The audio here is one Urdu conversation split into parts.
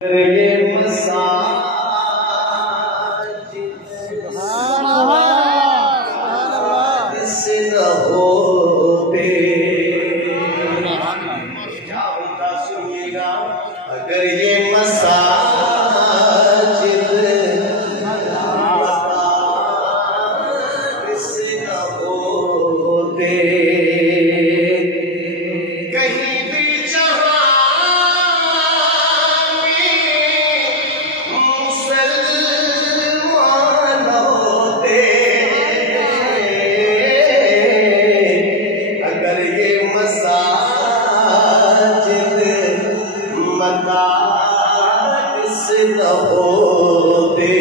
یہ مساجد سے نہ ہوتے کیا ہوتا سنیے گا اگر یہ مساجد سے نہ ہوتے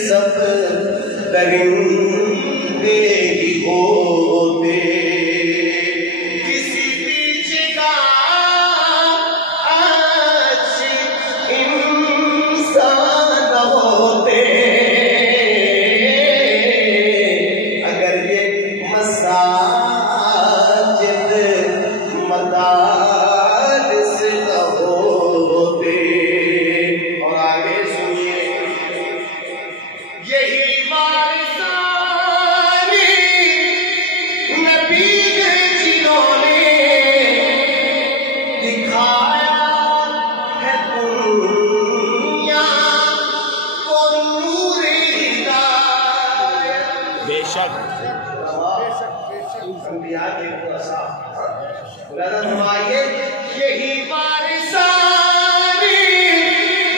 سب درندے ہی ہوتے کسی بھی جگہ اچھے انسان ہوتے اگر یہ مساجد مدارس نہ ہوتے اور آگے سنیے یہی وارثان نبی ہیں جنہوں نے دکھایا ہے دنیا کو نور ہدایت بے شک انبیاء کے ورثہ لذا فرمائیے یہی وارثان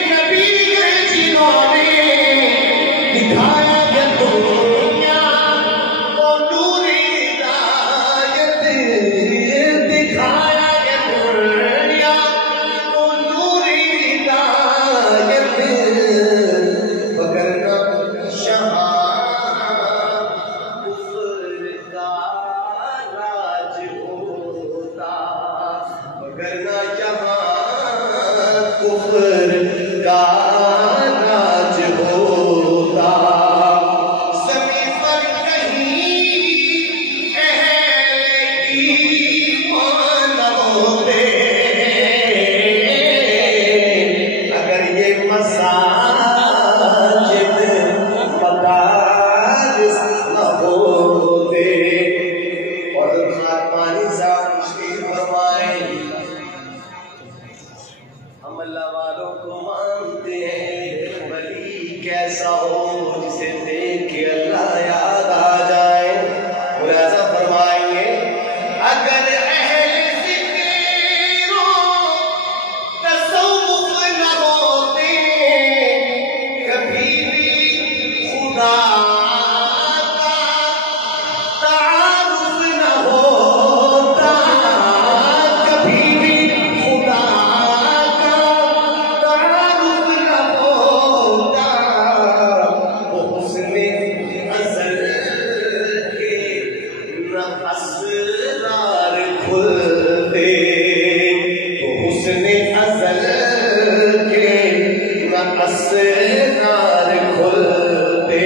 نبی ہیں جنہوں نے دکھایا ہے دنیا کو نور ہدایت دکھایا ہے دنیا کو نور ہدایت وگرنہ شہاں کفر کا راج ہوتا وگرنہ یہاں کفر کا راج ہوتا زمین پر کہیں اہل ایمان ہوتے اگر یہ مساجد مدارس نہ ہوتے اور پانی صاحب مشکل فرمائیں ہم اللہ والوں کو مانتے ہیں ولی کیسا ہو جسے دیکھ کے اللہ یاد آ جائے خلاصہ فرمائیں گے اگر اہل ذکر و تصوف نہ ہوتے کبھی بھی خدا کا تعارف نہ ہوتا کبھی بھی خدا اسرار کھلتے تو حسن ازل کے نہ اسرار کھلتے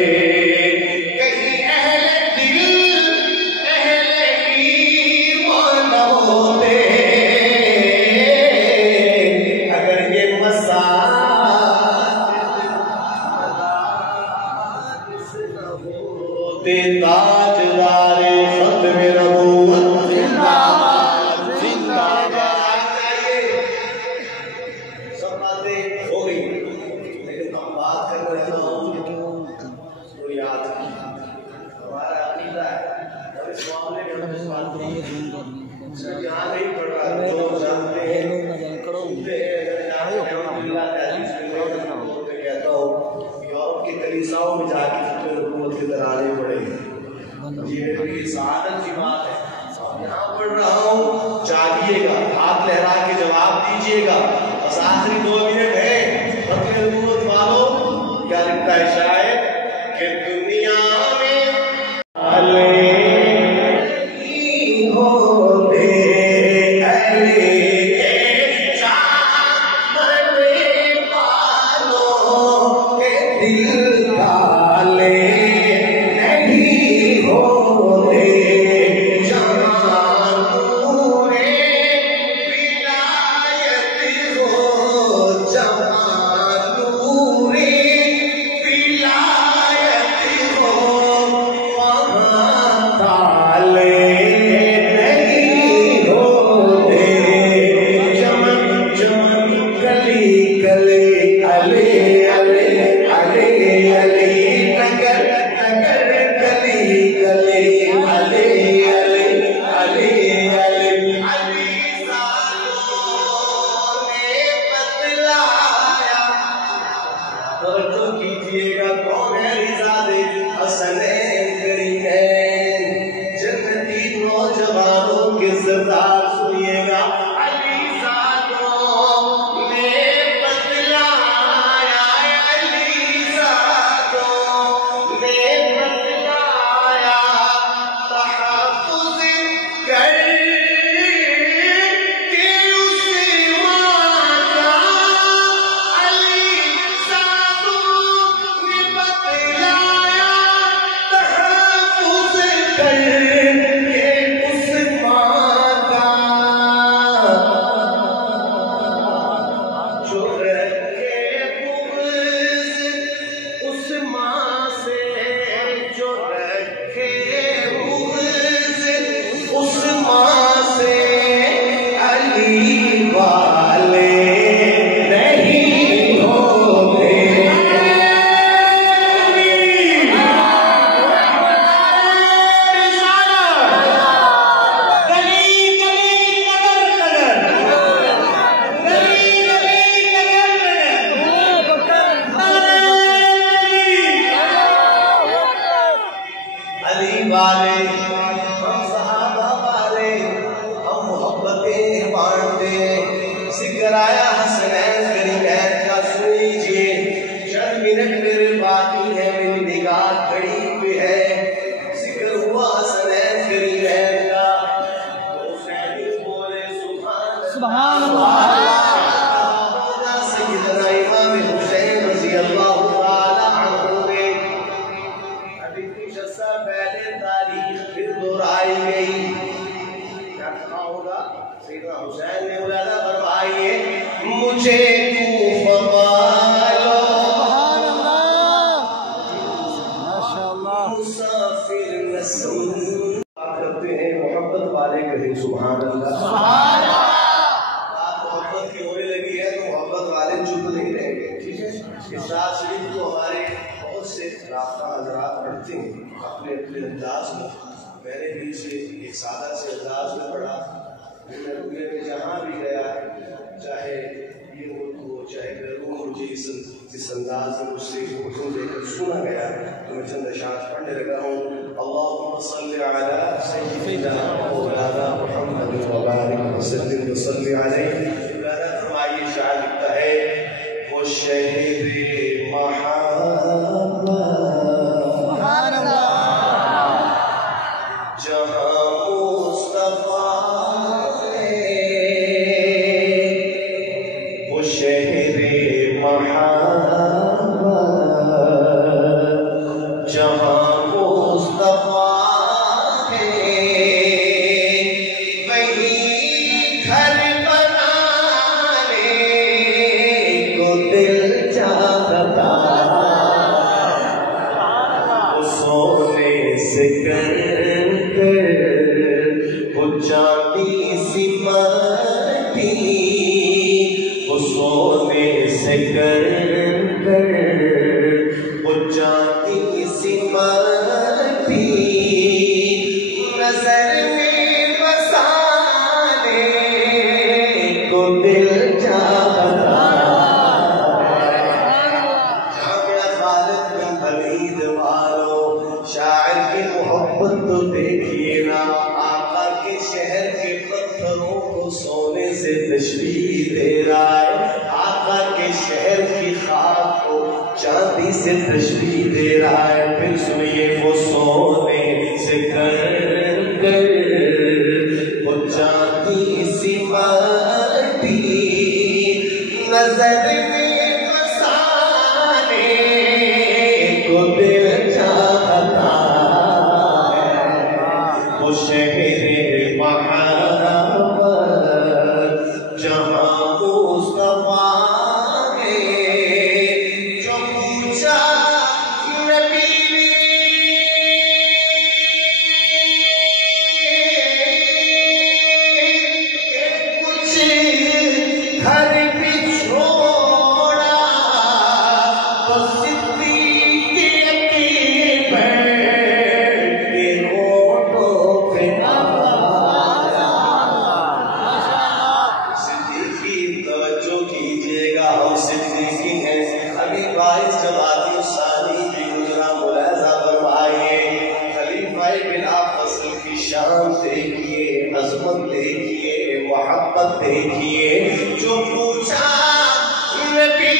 کہیں اہل دل اہل ایمان ہوتے اگر یہ مساجد نہ ہوتے تاجدار ختم نبوت زندہ باد زندہ باد سب باتیں ہو گئی لیکن ہم بات کر رہے تو یاد ہمارا عقیدہ ہے اور اس معاملے میں ہم اس بات کو یہاں نہیں پڑھ رہا جو جانتے ہیں سنتے ہیں کہتا ہوں یورپ کی کلیساؤں میں جا کے ختم نبوت کے ترانے پڑے یہ میری سعادت کی بات ہے یہاں پڑھ رہا ہوں جاگیے گا ہاتھ لہرا کے جواب دیجیے گا بس آخری 2 منٹ ہے ختم نبوت والوں کیا لکھتا ہے شاعر دل کالے نہیں ہوتے جہاں نور ولایت ہو جہاں نور ولایت ہو وہاں تالے نہیں ہوتے چمن چمن کلی کلی علی علی علی علی نگر نگر کلی کلی علی علی علی علی علی سالوں نے بتلایا توجہ کیجئے گا کون ہے رضا حسنین کریم جنتی نوجوانوں کے سردار سنیے گا علی زادوں نے بتلایا علی زادوں نے بتلایا تحفظ کر کے اس ماں کا علی زادوں نے بتلایا تحفظ کر کے اس ماں کا جو رکھے بغض اس ماں سے جو رکھے بغض اس ماں سے علی والے نہیں ہوتے علی والے ہم صحابہ والے ہم محبتیں بانٹتے ہیں ذکر آیا حسنین کریمین کا سنیجئے چند منٹ میرے باقی ہے میری نگاہ کھڑی پہ ہے ذکر ہوا حسنین کریمین کا تو حسین بولے سبحان اللہ سیدنا امام حسین رضی اللہ تعالی عنہ نے ابھی کچھ عرصہ پہلے تاریخ پھر دہرائی گئی کیا کہا ہوگا سیدنا حسین نے مولانا فرمائیے مجھے کوفہ والو مسافر نہ سن کرتے ہیں محبت والے کہیں سبحان اللہ آپ محبت کی ہونے لگی ہے تو محبت والے چپ نہیں رہیں گے ٹھیک ہے اس رات شریف کو ہمارے بہت سے رابطہ حضرات پڑھتے ہیں اپنے اپنے انداز میں میں نے بھی اسے ایک سادہ سے انداز میں پڑھا میں جہاں بھی گیا چاہے یہ ملک ہو چاہے بیرون مجھے اس انداز میں مجھ سے حکم دے کر سنا گیا تو میں چند اشعار پڑھنے لگا ہوں اللہم صلی علی سیدنا مولانا محمد وبارک وسلم وصلی علیہ مولانا فرمائیے شاعر لکھتا ہے وہ شہر محبت جہاں مصطفیٰ وہ شہر محبت جہاں مصطفیٰ وہی گھر بنانے کو دل چاہتا سونے سے کر وہ چاندی سی مٹی وہ سونے سے کر وہ چاندی سی مٹی نظر میں بسانے کو دل چاہتا جامعہ خالد بن ولید والوں شاعر کی محبت تو دیکھیے نا آقا کے شہر کے پتھروں کو سونے سے تشبیہ دے رہا ہے آقا کے شہر کی خاک کو چاندی سے تشبیہ دے رہا ہے پھر سنیے وہ سونے سے کر وہ چاندی سی مٹی نظر میں بسانے دیکھیے جو پوچھا نبی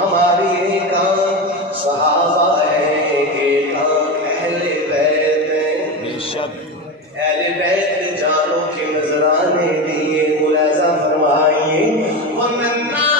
ہماری ایک آنکھ صحابہ ہے، ایک آنکھ اہل بیت ہے۔ اہل بیت جانوں کے نذرانے دیے، ملاحظہ فرمائیے وَمَن نَّاسَ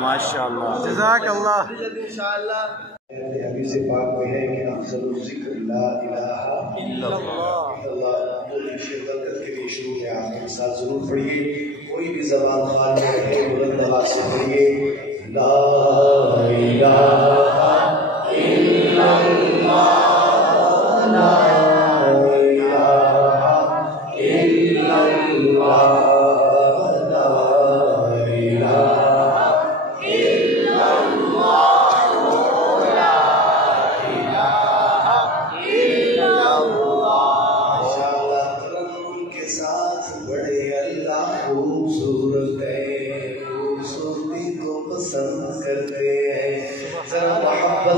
ماشاءاللہ جزاک اللہ۔ انشاءاللہ حدیث پاک میں ہے کہ افضل الذکر لا الہ الا اللہ. مولی شیخ برکت کے لیے شروع میں آپ کے ساتھ ضرور پڑھیے. کوئی بھی زبان خال میں رہے بلند آواز سے پڑھیے. لا الہ الا اللہ لا الہ الا اللہ.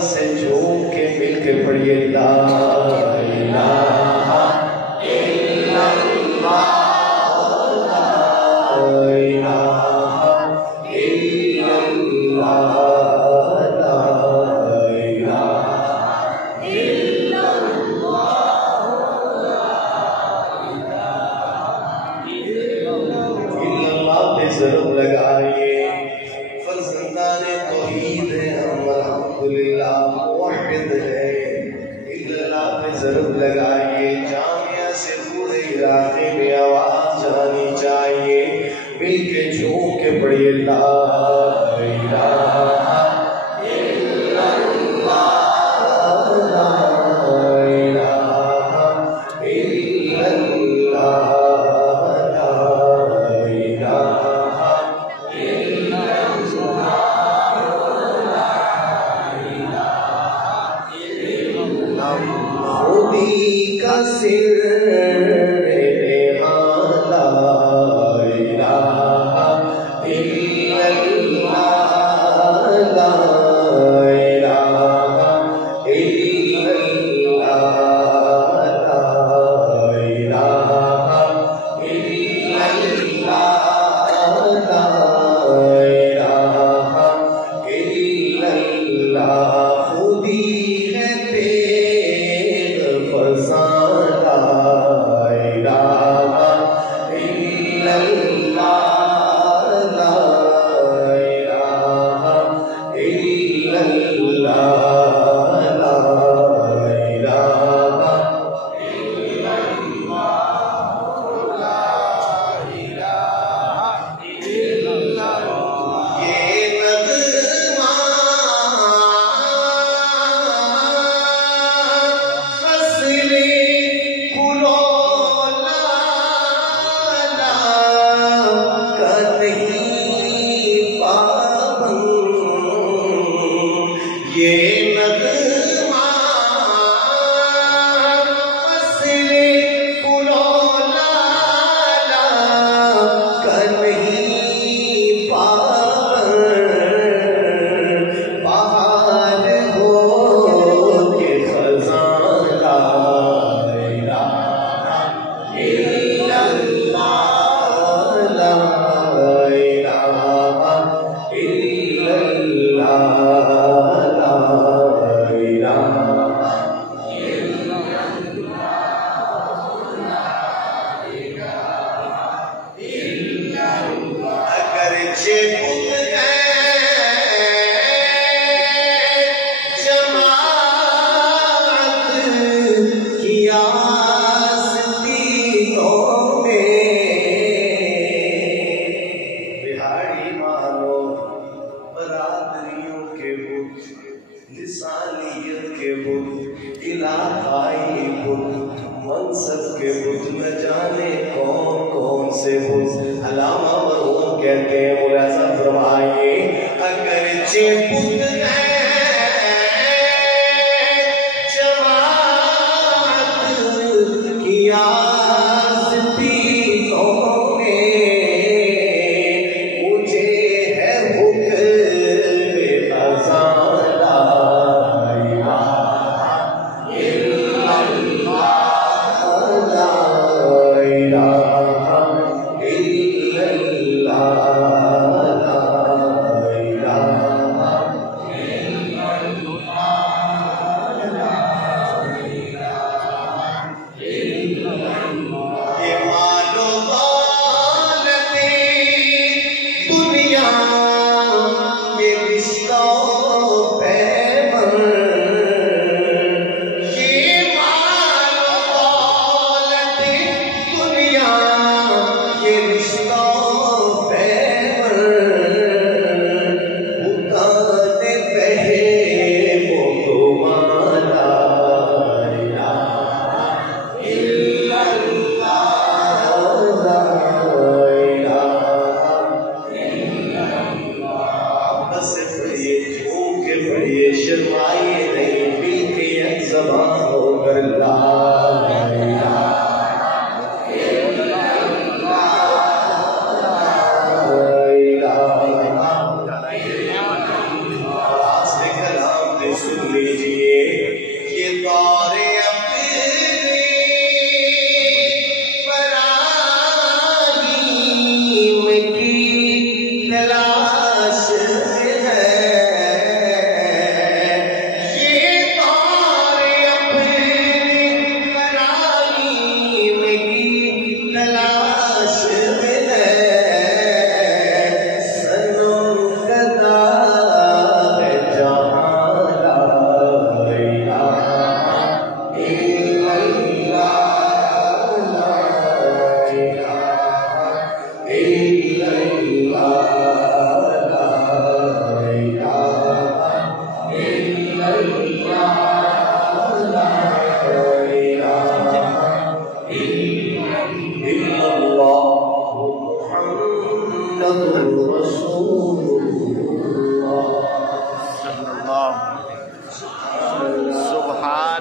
سے جھوم کے مل کے پڑھیے. لا الہ الا اللہ لا الہ الا اللہ لا الہ الا اللہ پہ ضرور لگائیے. فرزندان توحید ہم الحمدللہ موحد ہے. اللہ پہ ضرور لگائیے. جامعہ سے پورے علاقے میں آواز جانی چاہیے. مل کے جھوم کے پڑھیے. لا الہ الا اللہ لا الہ الا اللہ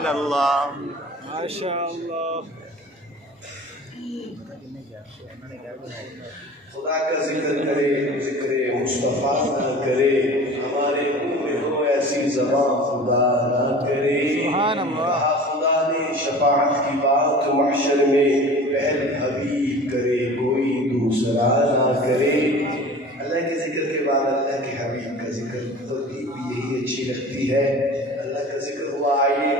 اللہ ماشاء اللہ. خدا کا ذکر کرے، ذکر مصطفیٰ نہ کرے، ہمارے منہ میں ہو ایسی زبان خدا نہ کرے. سبحان اللہ. کہا خدا نے شفاعت کی بات محشر میں پہل حبیب کرے، کوئی دوسرا نہ کرے. اللہ کے ذکر کے بعد اللہ کے حبیب کا ذکر ترغیب بھی یہی اچھی لگتی ہے. اللہ کا ذکر ہوا. آئیے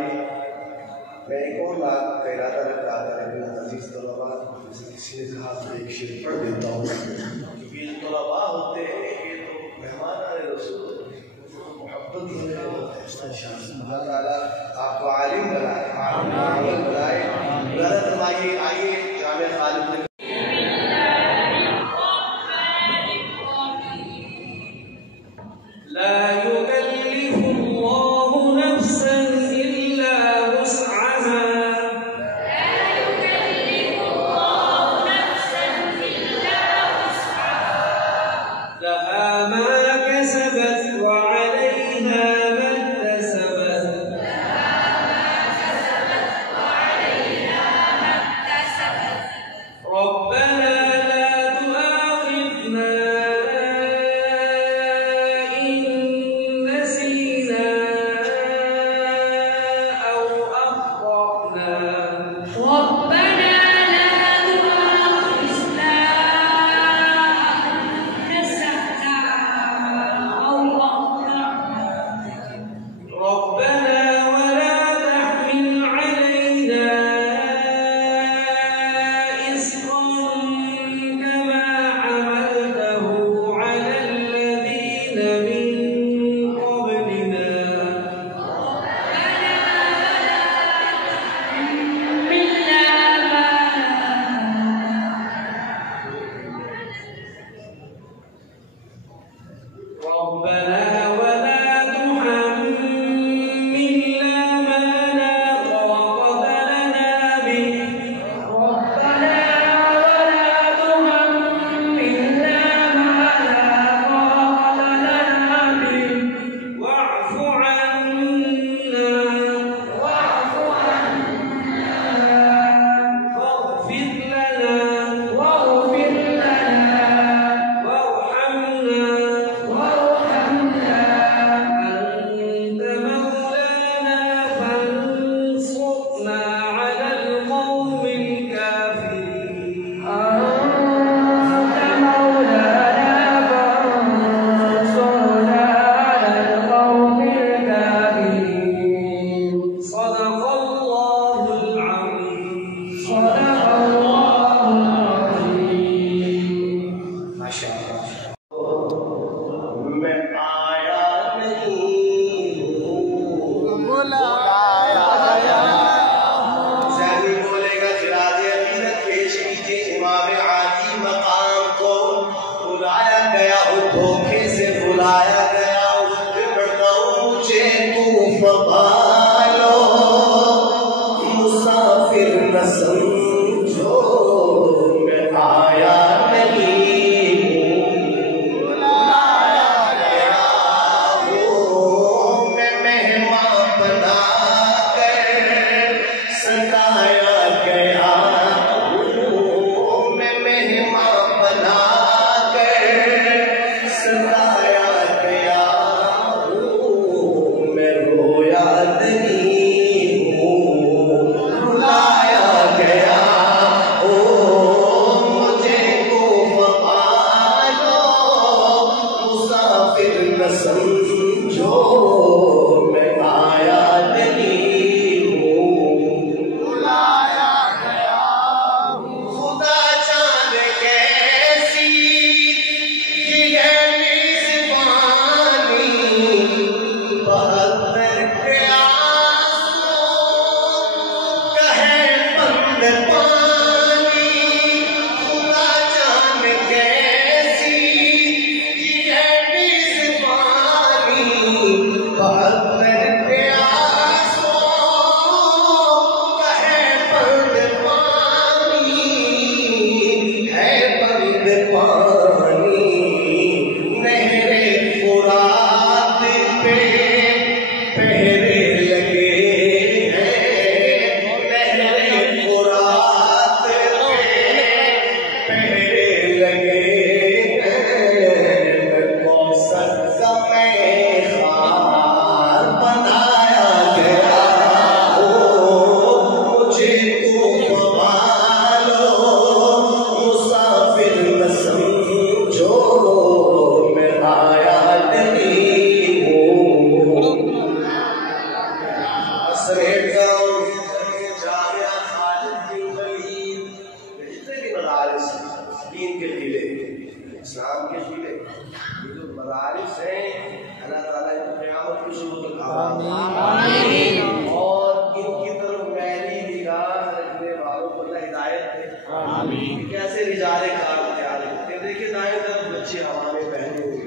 میں ایک اور بات کا ارادہ رکھ رہا تھا، لیکن عزیز طلباء کسی نے کہا تو ایک شعر پڑھ دیتا ہوں، کیونکہ یہ طلباء ہوتے ہیں، یہ تو مہمان رسول محبت ہی ہے. اللہ تعالیٰ آپ کو عالم بنائے، عالم بنائے. غلط فرمائیے. آئیے جامع خالد نے لا يكلف الله نفسا إلا وسعها سمیٹتا ہوں جامعہ خالد بن ولید، جتنے بھی مدارس دین کے قلعے، اسلام کے قلعے، یہ جو مدارس ہیں اللہ تعالیٰ ان کو قیامت کی صورت میں آمین، اور ان کی طرف میلی نگاہ رکھنے والوں کو اللہ ہدایت دے آمین۔ کیسے رجال کار تیار ہوتے ہیں، دیکھیے دائیں طرف بچے ہوا میں پہنے ہوئے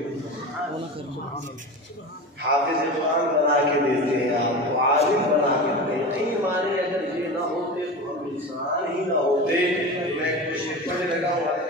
حافظ قرآن بنا کے دیتے ہیں، آپ کو عالم بنا کے دیتے ہیں۔ نہیں ہمارے اگر یہ نہ ہوتے تو ہم انسان ہی نہ ہوتے۔ میں کچھ پڑھنے لگا ہوں